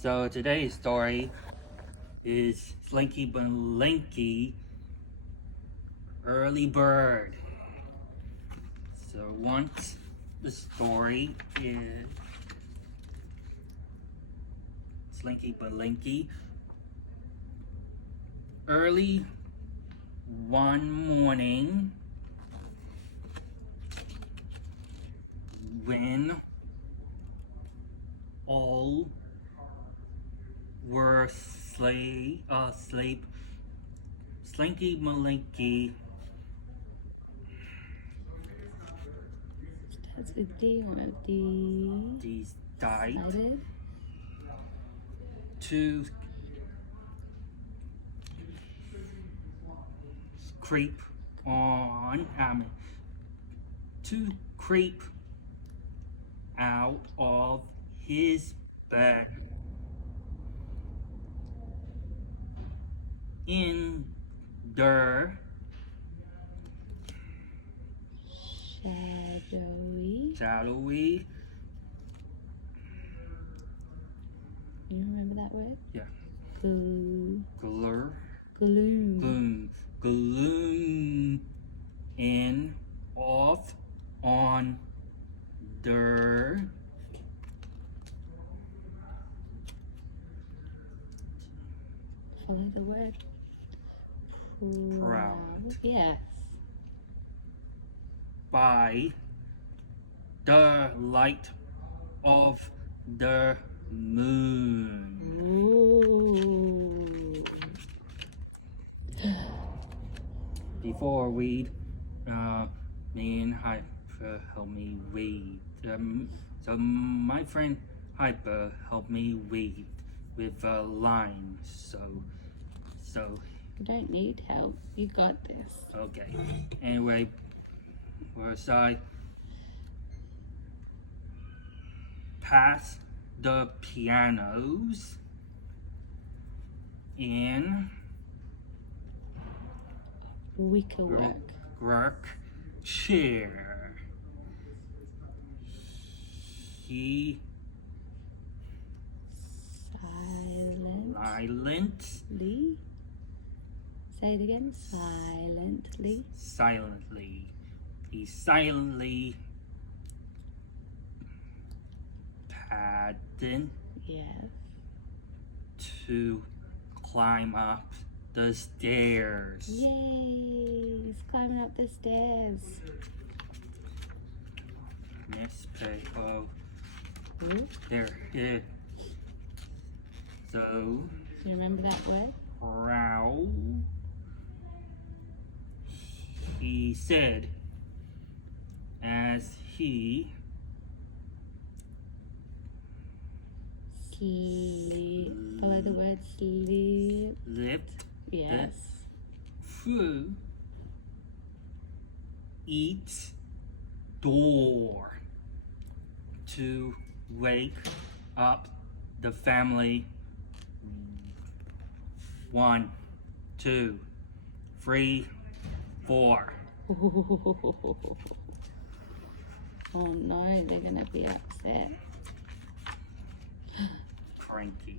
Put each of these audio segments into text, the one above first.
So today's story is Slinky Malinki, Early Bird. So once the story is Slinky Malinki, early one morning when all were asleep, Slinky Malinki starts with D or D. decided to creep out of his bed in the shadowy. You remember that word? Yeah. Gloom. Gloom and off on the Follow the word. Proud. Yes. By the light of the moon. Ooh. Before we me and Hyper helped me read. So my friend Hyper helped me read with lines. So You don't need help. You got this. okay. Anyway, was I pass the pianos and Wickerwork. chair. He silently. Say it again. Silently. He silently padded Yes. to climb up the stairs. Yay! He's climbing up the stairs. Miss Pay. Oh, Ooh. there. So, Do you remember that word? proud. He said, as he Follow the word sleep. slipped Yes. through each door to wake up the family. 1, 2, 3, 4. Oh no, they're gonna be upset. Cranky.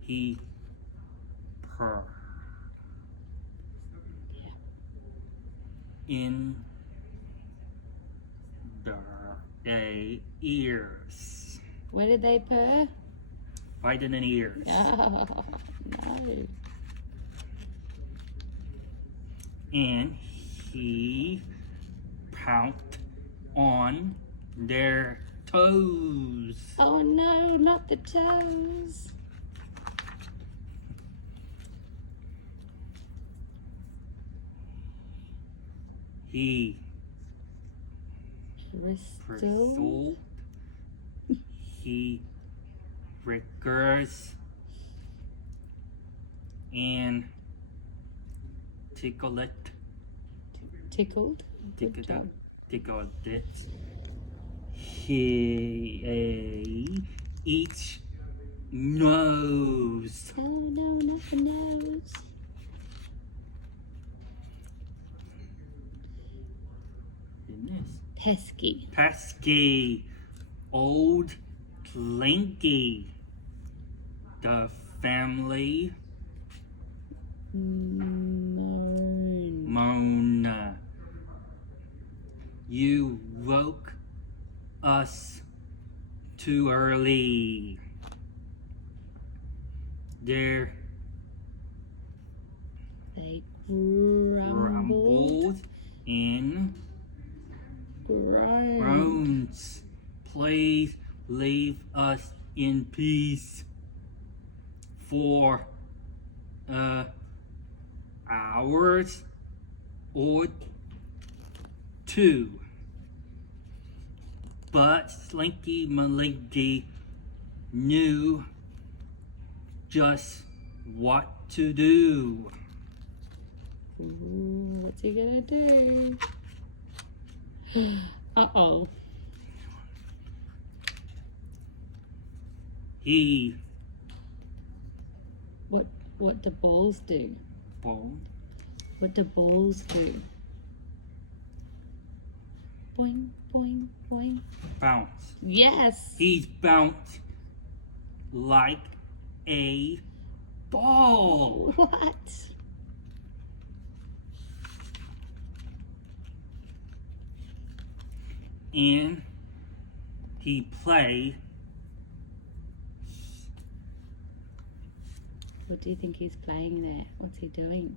He purred in their ears. Where did they purr? Right in the ears. Oh, no. And he pounced on their toes. Oh no, not the toes. He Crystal. He riggers and tickled it. Tickled. Good job. Tickled it. He each nose. Oh no, not the nose. In this. Pesky. Pesky. old Slinky. The family moan. You woke us too early. There They grumbled. grumbled and groans. Please leave us in peace for hours or two. But Slinky Malinki knew just what to do. Ooh, what's he gonna do? Uh-oh. He What do balls do? bone What do balls do? Boing, boing, boing. bounce. Yes! He's bounced like a ball. What? And he played. What do you think he's playing there? What's he doing?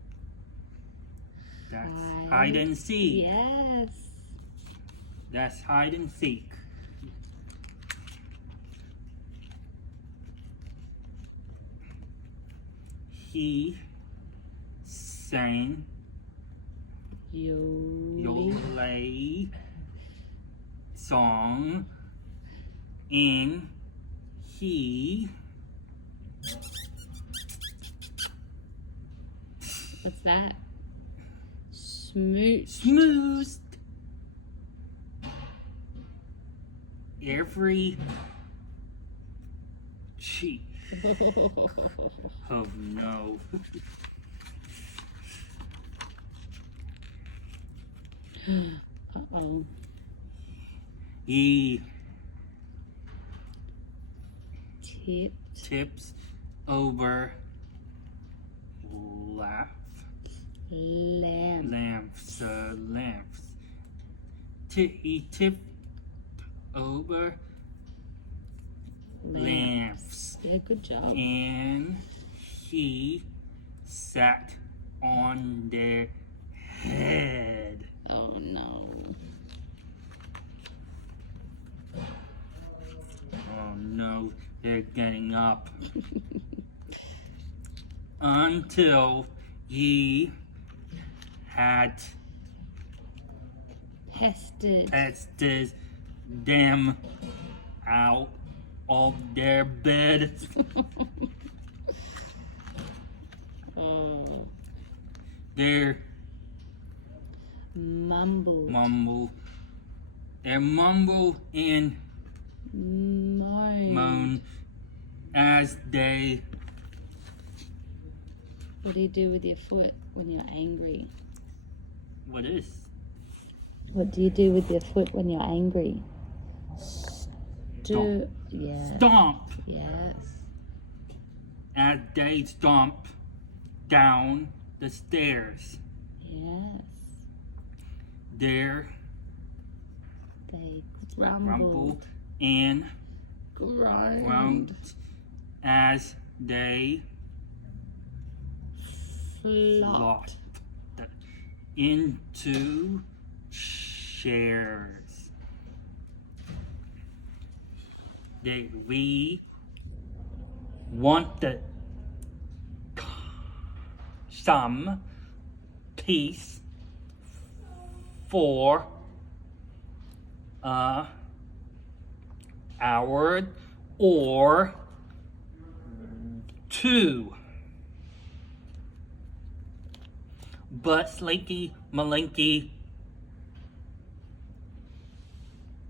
That's hide and seek. Yes. That's hide and seek. He sang Yole song and he What's that? Smooch. smoothed every cheek. Oh no. Uh-oh. He Tips. over Lamps. lamps. He tipped over lamps. Yeah, good job. And he sat on their head. Oh no. Oh no, they're getting up. Until he had tested them out of their bed. Oh. They're Mumble. They mumble and moan as they. What do you do with your foot when you're angry? What is? What do you do with your foot when you're angry? Stomp. Yeah. Stomp Yes. as they stomp down the stairs. Yes. They Rumble. and Grind. ground as they Flop. flopped into chairs. We wanted some peace for an hour or two. But Slinky Malinki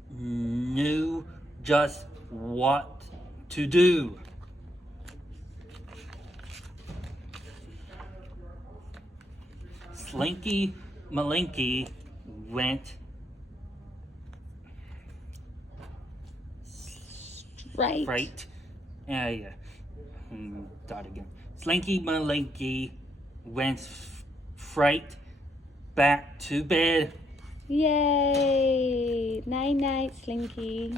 knew just what to do. Slinky Malinki went Right. Fright. Yeah. Start again. Slinky Malinki went fright back to bed. Yay! Night night, Slinky.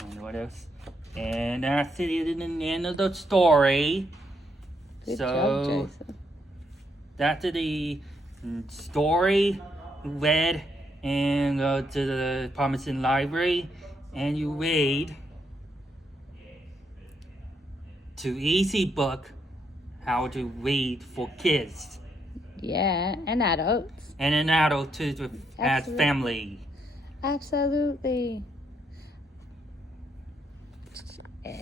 And what else? And that's it in the end of the story. Good So job, Joseph. that's the story. You read and go to the Palmerston Library, and you read to easy book how to read for kids Yeah, and adults. and an adult to as Absolutely. family. Absolutely.